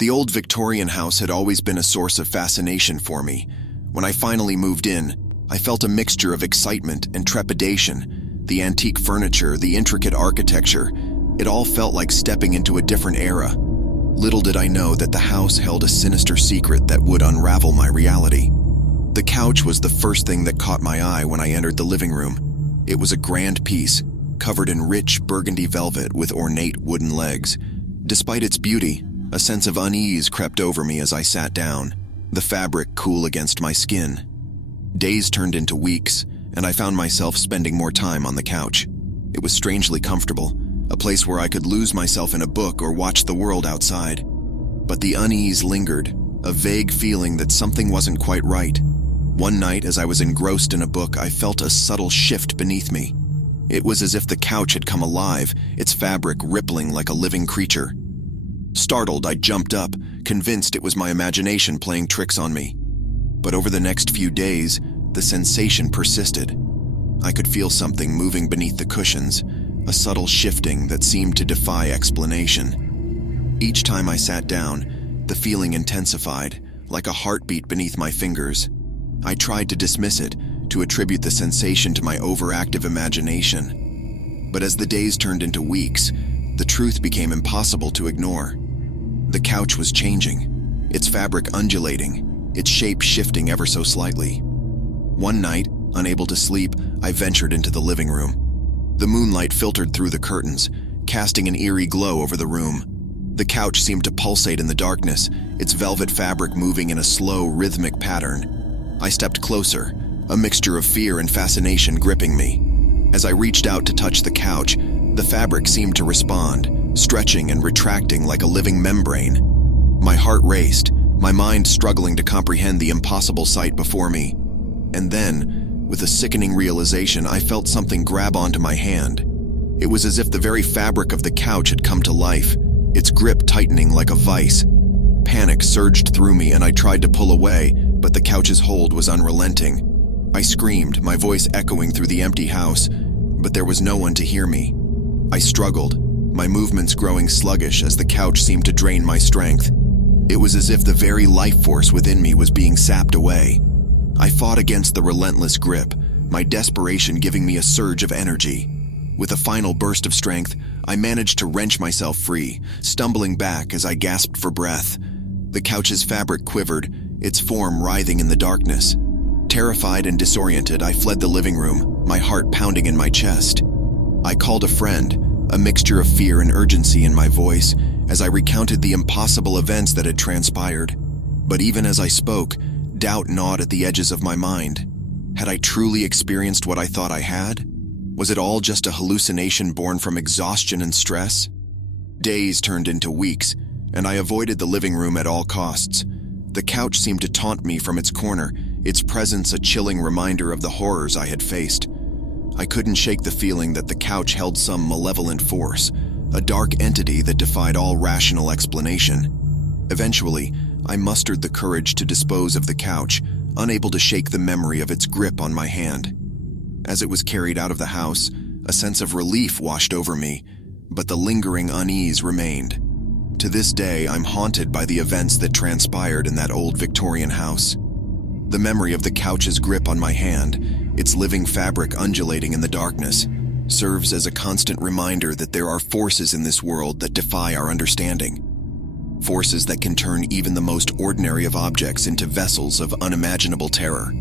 The old Victorian house had always been a source of fascination for me. When I finally moved in, I felt a mixture of excitement and trepidation. The antique furniture, the intricate architecture, it all felt like stepping into a different era. Little did I know that the house held a sinister secret that would unravel my reality. The couch was the first thing that caught my eye when I entered the living room. It was a grand piece, covered in rich burgundy velvet with ornate wooden legs. Despite its beauty, a sense of unease crept over me as I sat down, the fabric cool against my skin. Days turned into weeks, and I found myself spending more time on the couch. It was strangely comfortable, a place where I could lose myself in a book or watch the world outside. But the unease lingered, a vague feeling that something wasn't quite right. One night, as I was engrossed in a book, I felt a subtle shift beneath me. It was as if the couch had come alive, its fabric rippling like a living creature. Startled, I jumped up, convinced it was my imagination playing tricks on me. But over the next few days, the sensation persisted. I could feel something moving beneath the cushions, a subtle shifting that seemed to defy explanation. Each time I sat down, the feeling intensified, like a heartbeat beneath my fingers. I tried to dismiss it, to attribute the sensation to my overactive imagination. But as the days turned into weeks, the truth became impossible to ignore. The couch was changing, its fabric undulating, its shape shifting ever so slightly. One night, unable to sleep, I ventured into the living room. The moonlight filtered through the curtains, casting an eerie glow over the room. The couch seemed to pulsate in the darkness, its velvet fabric moving in a slow, rhythmic pattern. I stepped closer, a mixture of fear and fascination gripping me. As I reached out to touch the couch, the fabric seemed to respond, stretching and retracting like a living membrane. My heart raced, my mind struggling to comprehend the impossible sight before me. And then, with a sickening realization, I felt something grab onto my hand. It was as if the very fabric of the couch had come to life, its grip tightening like a vice. Panic surged through me and I tried to pull away, but the couch's hold was unrelenting. I screamed, my voice echoing through the empty house, but there was no one to hear me. I struggled, my movements growing sluggish as the couch seemed to drain my strength. It was as if the very life force within me was being sapped away. I fought against the relentless grip, my desperation giving me a surge of energy. With a final burst of strength, I managed to wrench myself free, stumbling back as I gasped for breath. The couch's fabric quivered, its form writhing in the darkness. Terrified and disoriented, I fled the living room, my heart pounding in my chest. I called a friend, a mixture of fear and urgency in my voice, as I recounted the impossible events that had transpired. But even as I spoke, doubt gnawed at the edges of my mind. Had I truly experienced what I thought I had? Was it all just a hallucination born from exhaustion and stress? Days turned into weeks, and I avoided the living room at all costs. The couch seemed to taunt me from its corner, its presence a chilling reminder of the horrors I had faced. I couldn't shake the feeling that the couch held some malevolent force, a dark entity that defied all rational explanation. Eventually, I mustered the courage to dispose of the couch, unable to shake the memory of its grip on my hand. As it was carried out of the house, a sense of relief washed over me, but the lingering unease remained. To this day, I'm haunted by the events that transpired in that old Victorian house. The memory of the couch's grip on my hand, its living fabric undulating in the darkness, serves as a constant reminder that there are forces in this world that defy our understanding. Forces that can turn even the most ordinary of objects into vessels of unimaginable terror.